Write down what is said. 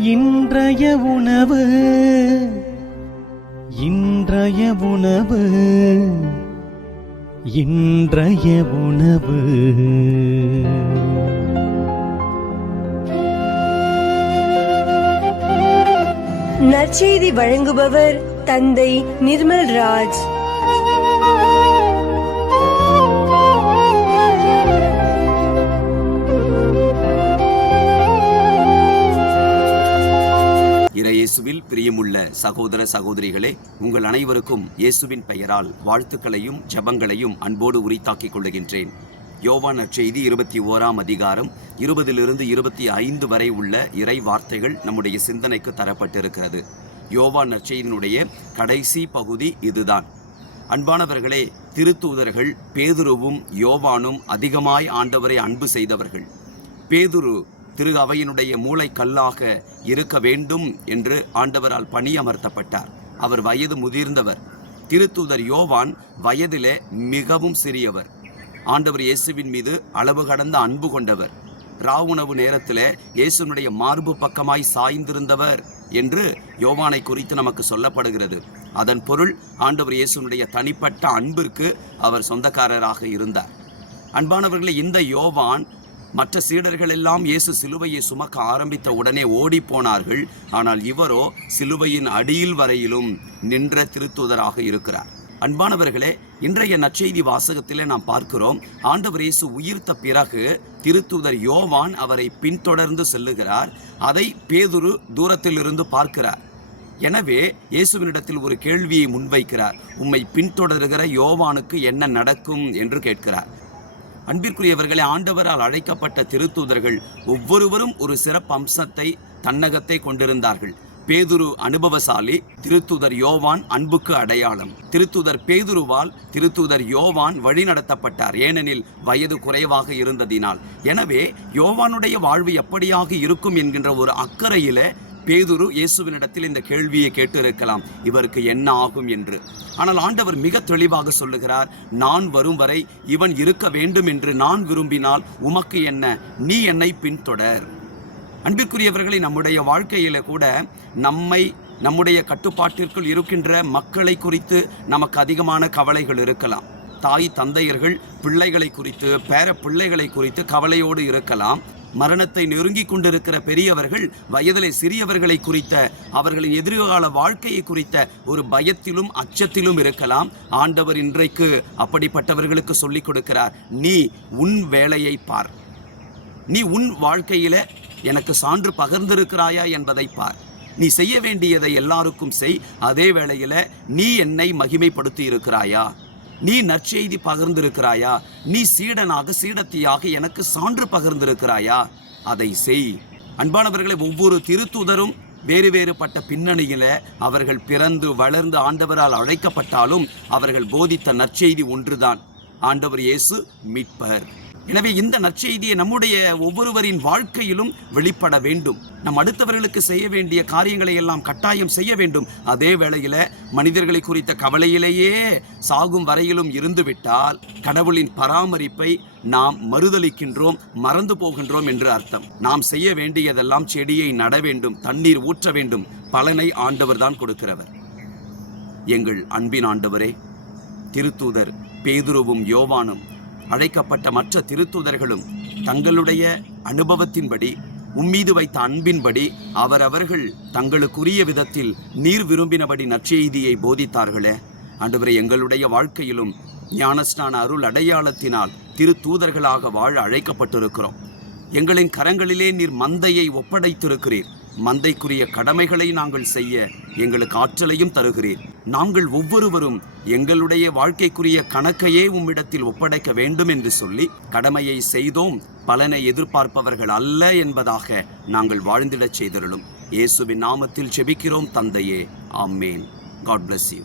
இன்றைய உணவு இன்றைய உணவு இன்றைய உணவு. நற்செய்தி வழங்குபவர் தந்தை நிர்மல் ராஜ். இயேசுவில் பிரியமுள்ள சகோதர சகோதரிகளே, உங்கள் அனைவருக்கும் இயேசுவின் பெயரால் வாழ்த்துக்களையும் ஜெபங்களையும் அன்போடு உரித்தாக்கிக் கொள்ளுகின்றேன். யோவான் நற்செய்தி 21ஆம் அதிகாரம் 20 - 25 வரை உள்ள இறை வார்த்தைகள் நம்முடைய சிந்தனைக்கு தரப்பட்டிருக்கிறது. யோவான் நற்செய்தியினுடைய கடைசி பகுதி இதுதான். அன்பானவர்களே, திருத்தூதர்கள் பேதுருவும் யோவானும் அதிகமாய் ஆண்டவரை அன்பு செய்தவர்கள். பேதுரு திரு அவையினுடைய மூளை கல்லாக இருக்க வேண்டும் என்று ஆண்டவரால் பணியமர்த்தப்பட்டார். அவர் வயது முதிர்ந்தவர். திருத்தூதர் யோவான் வயதிலே மிகவும் சிறியவர். ஆண்டவர் இயேசுவின் மீது அளவு கடந்த அன்பு கொண்டவர். ராவுணவு நேரத்தில் இயேசுனுடைய மார்பு பக்கமாய் சாய்ந்திருந்தவர் என்று யோவானை குறித்து நமக்கு சொல்லப்படுகிறது. அதன் பொருள் ஆண்டவர் இயேசுனுடைய தனிப்பட்ட அன்பிற்கு அவர் சொந்தக்காரராக இருந்தார். அன்பானவர்களே, இந்த யோவான் மற்ற சீடர்கள் எல்லாம் இயேசு சிலுவையை சுமக்க ஆரம்பித்த உடனே ஓடி போனார்கள். ஆனால் இவரோ சிலுவையின் அடியில் வரையிலும் நின்ற திருத்தூதராக இருக்கிறார். அன்பானவர்களே, இன்றைய நற்செய்தி வாசகத்திலே நாம் பார்க்கிறோம், ஆண்டவர் இயேசு உயிர்த்த பிறகு திருத்தூதர் யோவான் அவரை பின்தொடர்ந்து செல்லுகிறார். அதை பேதுரு தூரத்தில் இருந்து பார்க்கிறார். எனவே இயேசுவினிடத்தில் ஒரு கேள்வியை முன்வைக்கிறார். உம்மை பின்தொடர்கிற யோவானுக்கு என்ன நடக்கும் என்று கேட்கிறார். அன்பிற்குரியவர்களே, ஆண்டவரால் அழைக்கப்பட்ட திருத்தூதர்கள் ஒவ்வொருவரும் ஒரு சிறப்பு அம்சத்தை தன்னகத்தை கொண்டிருந்தார்கள். பேதுரு அனுபவசாலி, திருத்தூதர் யோவான் அன்புக்கு அடையாளம். திருத்தூதர் பேதுருவால் திருத்தூதர் யோவான் வழி நடத்தப்பட்டார், ஏனெனில் வயது குறைவாக இருந்ததினால். எனவே யோவானுடைய வாழ்வு எப்படியாக இருக்கும் என்கின்ற ஒரு அக்கறையில பேதுரு இயேசுவினிடத்தில் இந்த கேள்வியை கேட்டு இருக்கலாம், இவருக்கு என்ன ஆகும் என்று. ஆனால் ஆண்டவர் மிக தெளிவாக சொல்லுகிறார், நான் வரும் வரை இவன் இருக்க வேண்டும் என்று நான் விரும்பினால் உமக்கு என்ன, நீ என்னை பின்தொடர். அன்பிற்குரியவர்களை, நம்முடைய வாழ்க்கையில கூட நம்முடைய கட்டுப்பாட்டிற்குள் இருக்கின்ற மக்களை குறித்து நமக்கு அதிகமான கவலைகள் இருக்கலாம். தாய் தந்தையர்கள் பிள்ளைகளை குறித்து, பேர பிள்ளைகளை குறித்து கவலையோடு இருக்கலாம். மரணத்தை நெருங்கி கொண்டிருக்கிற பெரியவர்கள் வயதிலே சிறியவர்களை குறித்த, அவர்களின் எதிர்கால வாழ்க்கையை குறித்த ஒரு பயத்திலும் அச்சத்திலும் இருக்கலாம். ஆண்டவர் இன்றைக்கு அப்படிப்பட்டவர்களுக்கு சொல்லிக் கொடுக்கிறார், நீ உன் வேலையை பார். நீ உன் வாழ்க்கையில எனக்கு சான்று பகிர்ந்திருக்கிறாயா என்பதை பார். நீ செய்ய வேண்டியதை எல்லாருக்கும் செய். அதே வேளையில நீ என்னை மகிமைப்படுத்தி இருக்கிறாயா? நீ நற்செய்தி பகிர்ந்திருக்கிறாயா? நீ சீடனாக சீடத்தியாக எனக்கு சான்று பகிர்ந்திருக்கிறாயா? அதை செய். அன்பானவர்களை, ஒவ்வொரு திருத்தூதரும் வேறு வேறுபட்ட பின்னணியில அவர்கள் பிறந்து வளர்ந்து ஆண்டவரால் அழைக்கப்பட்டாலும் அவர்கள் போதித்த நற்செய்தி ஒன்றுதான், ஆண்டவர் இயேசு மீட்பர். எனவே இந்த நற்செய்தியை நம்முடைய ஒவ்வொருவரின் வாழ்க்கையிலும் வெளிப்பட வேண்டும். நம் அடுத்தவர்களுக்கு செய்ய வேண்டிய காரியங்களை எல்லாம் கட்டாயம் செய்ய வேண்டும். அதே வேளையில மனிதர்களை குறித்த கவலையிலேயே சாகும் வரையிலும் இருந்துவிட்டால் கடவுளின் பராமரிப்பை நாம் மறுதலிக்கின்றோம், மறந்து போகின்றோம் என்று அர்த்தம். நாம் செய்ய வேண்டியதெல்லாம் செடியை நட வேண்டும், தண்ணீர் ஊற்ற வேண்டும். பலனை ஆண்டவர் தான் கொடுக்கிறவர். எங்கள் அன்பின் ஆண்டவரே, திருத்தூதர் பேதுருவும் யோவானும் அழைக்கப்பட்ட மற்ற திருத்தூதர்களும் தங்களுடைய அனுபவத்தின்படி, உம்மீது வைத்த அன்பின்படி அவர்கள் தங்களுக்குரிய விதத்தில் நீர் விரும்பினபடி நற்செய்தியை போதித்தார்களே. ஆண்டவரே, எங்களுடைய வாழ்க்கையிலும் ஞானஸ்நான அருள் அடையாளத்தினால் திருத்தூதர்களாக வாழ அழைக்கப்பட்டிருக்கிறோம். எங்களின் கரங்களிலே நீர் மந்தையை ஒப்படைத்திருக்கிறீர். மந்தைக்குரிய கடமைகளை நாங்கள் செய்ய எங்களுக்கு ஆற்றலையும் தருகிறீர். நாங்கள் ஒவ்வொருவரும் எங்களுடைய வாழ்க்கைக்குரிய கணக்கையே உம்மிடத்தில் ஒப்படைக்க வேண்டும் என்று சொல்லி கடமையை செய்தோம், பலனை எதிர்பார்ப்பவர்கள் அல்ல என்பதாக நாங்கள் வாழ்ந்திடச் செய்திருளும். இயேசுவின் நாமத்தில் ஜெபிக்கிறோம் தந்தையே, ஆமேன். God bless you.